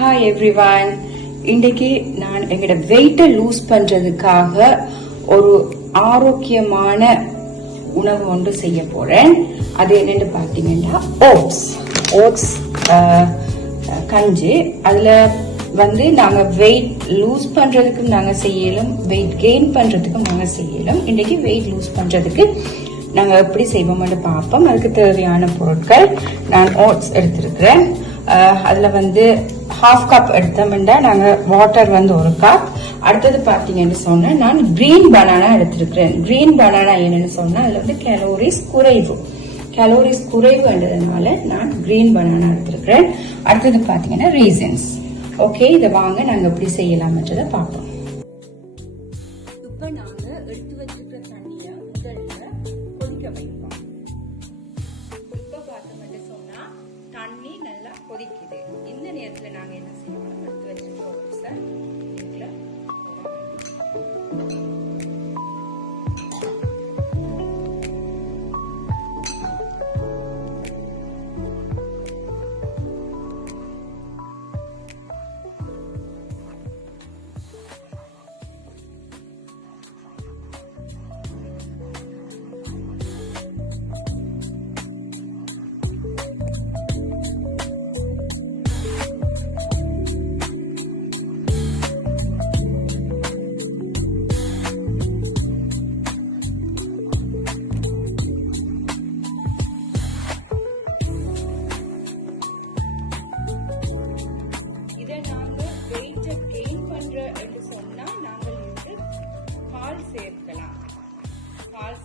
Hi everyone. இன்றைக்கு நான் எங்களோட வெயிட்டை லூஸ் பண்றதுக்காக ஒரு ஆரோக்கியமான உணவு ஒன்று செய்ய போறேன். அது என்னன்னு பாத்தீங்கன்னா ஓட்ஸ் கஞ்சி. அதுல நாங்க வெயிட் லூஸ் பண்றதுக்கும் நாங்க செய்யலும், வெயிட் கெயின் பண்றதுக்கும் நாங்க செய்யலும். இன்றைக்கு வெயிட் லூஸ் பண்றதுக்கு நாங்க எப்படி செய்வோம்னு பார்ப்போம். அதுக்கு தேவையான பொருட்கள் நான் ஓட்ஸ் எடுத்திருக்கிறேன். அதுல 1/2 கப் எடுத்தோம்னா நாங்க வாட்டர் 1 கப். அடுத்தது பாத்தீங்கன்னு சொன்னா நான் கிரீன் பனானா எடுத்திருக்கிறேன். கிரீன் பனானா என்னன்னு சொன்னா அதுல கேலோரிஸ் குறைவுன்றதுனால நான் கிரீன் பனானா எடுத்திருக்கிறேன். அடுத்தது பாத்தீங்கன்னா ரீசன்ஸ். ஓகே, இதை வாங்க நாங்க எப்படி செய்யலாம்ன்றதை பார்ப்போம். இப்ப நாங்க எடுத்து வச்சிருக்கிற தண்ணிய முதல்ல கொதிக்க வைப்போம். இப்ப பார்த்தோம்னு சொன்னா தண்ணி நல்லா கொதிக்குது. இந்த நேரத்துல நாங்க என்ன செய்யணும், எடுத்து வச்சிருக்கோம் இதுல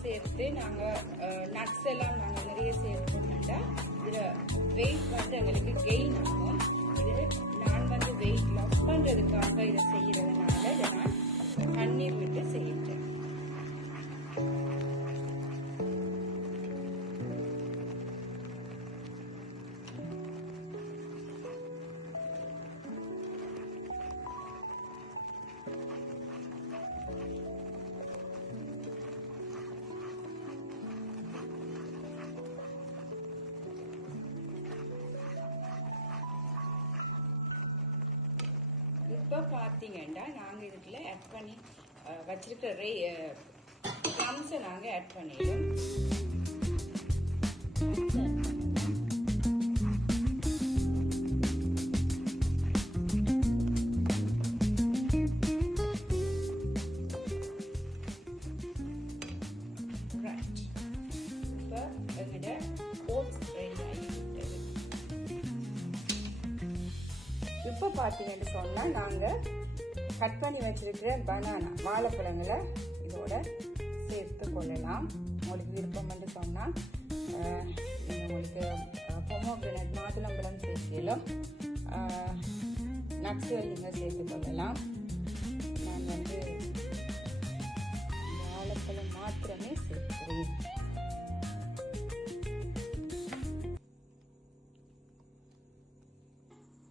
சேர்த்து நாங்க நட்ஸ் எல்லாம் நாங்க நிறைய சேர்த்துட்டோம்னா இதுல வெயிட் எங்களுக்கு கெயின் ஆகும். இது நான் வெயிட் லாஸ் பண்றதுக்காக இதை செய்யறதுனால இதை நான் தண்ணீர் விட்டு செய்யிட்டேன். இப்ப பாத்தீங்கன்னா நாங்க இதுல ஆட் பண்ணி வச்சிருக்கிற ப்ளம்ஸை நாங்க ஆட் பண்ணிடுவோம். இப்ப எங்கிட்ட ஓட்ஸ் ரெடி ஆகிவிட்டது. இப்ப பாத்தீங்கன்னு சொன்னா நாங்க கட் பண்ணி வச்சிருக்கிற பனானா வாழைப்பழங்களை இதோட சேர்த்து கொள்ளலாம். உங்களுக்கு விருப்பம் சொன்னா உங்களுக்கு பொமோகிரனேட் மாதுளம்பழம் சேர்க்கலாம், நட்ஸ்கள் நீங்க சேர்த்து கொள்ளலாம். நான்